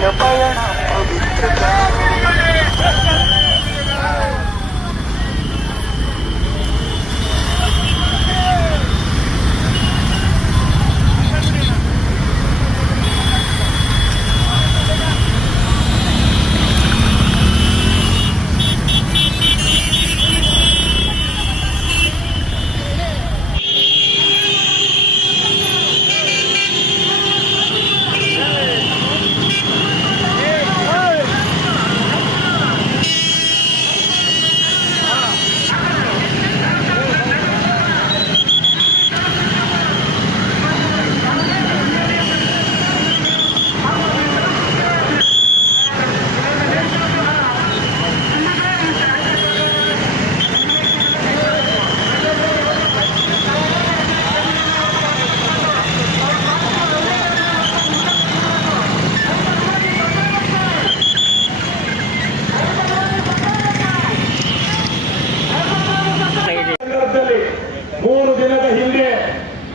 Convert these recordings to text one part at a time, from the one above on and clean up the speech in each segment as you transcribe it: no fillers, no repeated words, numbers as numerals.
ಪಯಣ ಪವಿತ್ರ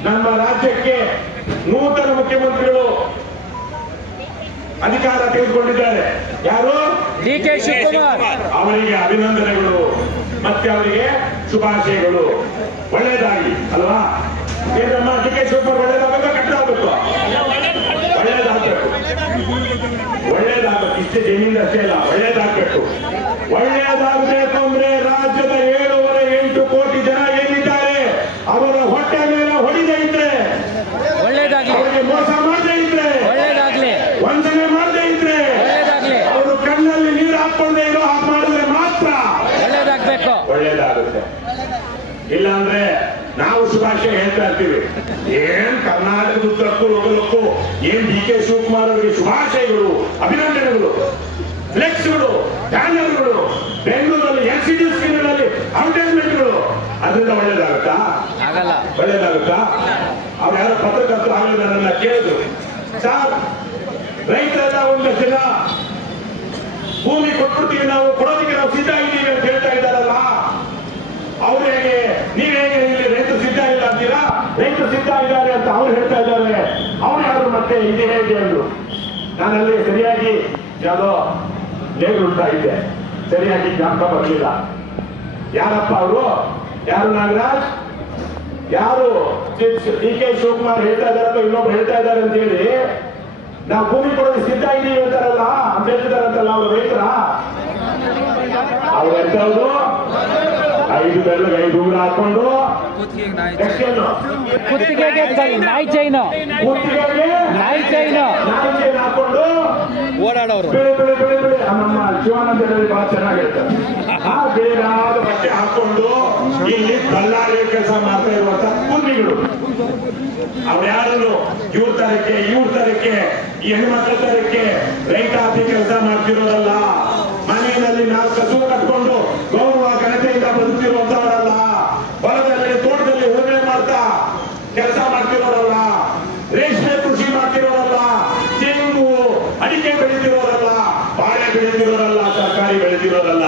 ನಮ್ಮ ರಾಜ್ಯಕ್ಕೆ ನೂತನ ಮುಖ್ಯಮಂತ್ರಿಗಳು ಅಧಿಕಾರ ತೆಗೆದುಕೊಂಡಿದ್ದಾರೆ. ಯಾರು? ಡಿ.ಕೆ. ಶಿವಕುಮಾರ್. ಅವರಿಗೆ ಅಭಿನಂದನೆಗಳು ಮತ್ತೆ ಅವರಿಗೆ ಶುಭಾಶಯಗಳು. ಒಳ್ಳೇದಾಗಿ ಅಲ್ವಾ? ಏನಮ್ಮ ಡಿ.ಕೆ. ಶಿವಕುಮಾರ್ ಒಳ್ಳೇದಾಗಬೇಕು, ಕಟ್ಟಾಗಬೇಕು, ಒಳ್ಳೇದಾಗಬೇಕು, ಒಳ್ಳೇದಾಗಬೇಕು. ಇಷ್ಟೇ ಜಮೀನು ಅಷ್ಟೇ ಅಲ್ಲ, ಒಳ್ಳೇದಾಗಬೇಕು. ಒಳ್ಳೇದಾಗಬೇಕು ಅಂದ್ರೆ ರಾಜ್ಯದ 7.8 ಕೋಟಿ ಜನ ಏನಿದ್ದಾರೆ ಅವರ ಹೊಟ್ಟೆ ಮೇಲೆ ಹೊಡಿದೇ ಇದ್ರೆ, ಅವರಿಗೆ ಮೋಸ ಮಾಡದೇ ಇದ್ರೆ, ವಂಚನೆ ಮಾಡದೇ ಇದ್ರೆ, ಅವರು ಕಣ್ಣಲ್ಲಿ ನೀರು ಹಾಕೊಂಡೇ ಇರೋ ಹಾಗೆ ಮಾಡಿದ್ರೆ ಮಾತ್ರ ಒಳ್ಳೇದಾಗುತ್ತೆ. ಇಲ್ಲಾಂದ್ರೆ ನಾವು ಶುಭಾಶಯ ಹೇಳ್ತಾ ಇರ್ತೀವಿ. ಏನ್ ಕರ್ನಾಟಕದ ಉತ್ತರಕ್ಕೂ ಹೋಗಲಕ್ಕೂ ಏನ್ ಡಿ.ಕೆ. ಶಿವಕುಮಾರ್ ಅವರಿಗೆ ಶುಭಾಶಯಗಳು, ಅಭಿನಂದನೆಗಳು, ಫ್ಲೆಕ್ಸ್ಗಳು, ಬ್ಯಾನರ್ಗಳು, ಬೆಂಗಳೂರಲ್ಲಿ LCD ಸ್ಕ್ರೀನ್ಗಳಲ್ಲಿ ಅಡ್ವರ್ಟೈಸ್ಮೆಂಟ್ಗಳು, ಅದರಿಂದ ಒಳ್ಳೇದಾಗುತ್ತಾ? ಒಳ್ಳೇದಾಗುತ್ತಾ? ಅವ್ರು ಯಾರೋ ಪತ್ರಕರ್ತರು ಆಗಲಿ ನನ್ನನ್ನ ಕೇಳಿದ್ರು, ಸರ್ ರೈತರೆಲ್ಲ ಒಂದಷ್ಟು ಜನ ಭೂಮಿ ಕೊಟ್ಬಿಡ್ತೀವಿ, ನಾವು ಕೊಡೋದಕ್ಕೆ ನಾವು ಸಿದ್ಧ ಇದ್ದೀವಿ ಅಂತ ಹೇಳ್ತಾ ಇದ್ದಾರಲ್ಲ, ಅವ್ರು ಹೇಗೆ, ನೀವ್ ಹೇಗೆ ಇಲ್ಲಿ ರೈತರು ಸಿದ್ಧ ಇಲ್ಲ ಅಂತೀರಾ? ರೈತರು ಸಿದ್ಧ ಇದ್ದಾರೆ ಅಂತ ಅವ್ರು ಹೇಳ್ತಾ ಇದ್ದಾರೆ, ಅವ್ರು ಯಾರು ಮತ್ತೆ ಇದು ಹೇಗೆ ಅಂದ್ರು. ನಾನಲ್ಲಿ ಸರಿಯಾಗಿ ಯಾವುದೋ ಲೇಖ ಉಂಟಾ ಇದ್ದೆ, ಸರಿಯಾಗಿ ಜ್ಞಾಪಕ ಬರಲಿಲ್ಲ. ಯಾರಪ್ಪ ಅವರು? ಯಾರು? ನಾಗರಾಜ್? ಯಾರು? ಡಿ.ಕೆ. ಶಿವಕುಮಾರ್ ಹೇಳ್ತಾ ಇದಾರಲ್ಲ, ಇನ್ನೊಬ್ರು ಹೇಳ್ತಾ ಇದ್ದಾರೆ ಅಂತ ಹೇಳಿ ನಾವು ಭೂಮಿ ಕೊಡೋದು ಸಿದ್ಧ ಇದೀವಿ ಅಂತಾರಲ್ಲ ಅಂತ ಹೇಳ್ತಿದಾರಂತಲ್ಲ ಅವರು ರೈತರ. ಅವ್ರು ಎಂತವ್ರು? 5 ಬೆರಳಿಗೆ 5 ಉಂಗುರ ಹಾಕೊಂಡು ನಾಯಿ ಚೈನ್ ಹಾಕೊಂಡು ಓಡಾಡೋರು ನಮ್ಮ ಶಿವಾನಂದ ಬಹಳ ಚೆನ್ನಾಗಿ ಹೇಳ್ತಾರೆ. ಆ ಬೇರಾದ ಬಟ್ಟೆ ಹಾಕೊಂಡು ಇಲ್ಲಿ ಬಳ್ಳಾರಿ ಕೆಲಸ ಮಾಡ್ತಾ ಇರುವಂತ ಕೂಲಿಗಳು, ಅವ್ರ್ಯಾರು ಇವ್ರ ತರಕ್ಕೆ ಈ ಹೆಣ್ಮಕ್ಳ ತರಕ್ಕೆ ರೈತಾಪಿ ಕೆಲಸ ಮಾಡ್ತಿರೋದಲ್ಲ. ಮನೆಯಲ್ಲಿ ನಾವು ಕಸು ಕಟ್ಕೊಂಡು ಗೌರವ ಘನತೆಯಿಂದ ಬದುಕ್ತಿರುವಂತವರಲ್ಲ. ಹೊಲದಲ್ಲಿ ತೋಟದಲ್ಲಿ ಉಳುಮೆ ಮಾಡ್ತಾ ಕೆಲಸ ಮಾಡ್ತಿರೋರಲ್ಲ. ರೇಷ್ಮೆ ಕೃಷಿ ಮಾಡ್ತಿರೋರಲ್ಲ. ತೆಂಗು ಅಡಿಕೆ ಬೆಳೀತಿರೋರಲ್ಲ. ಬಾಳೆ ಬೆಳೀತಿರೋರಲ್ಲ. ತರಕಾರಿ ಬೆಳೀತಿರೋರಲ್ಲ.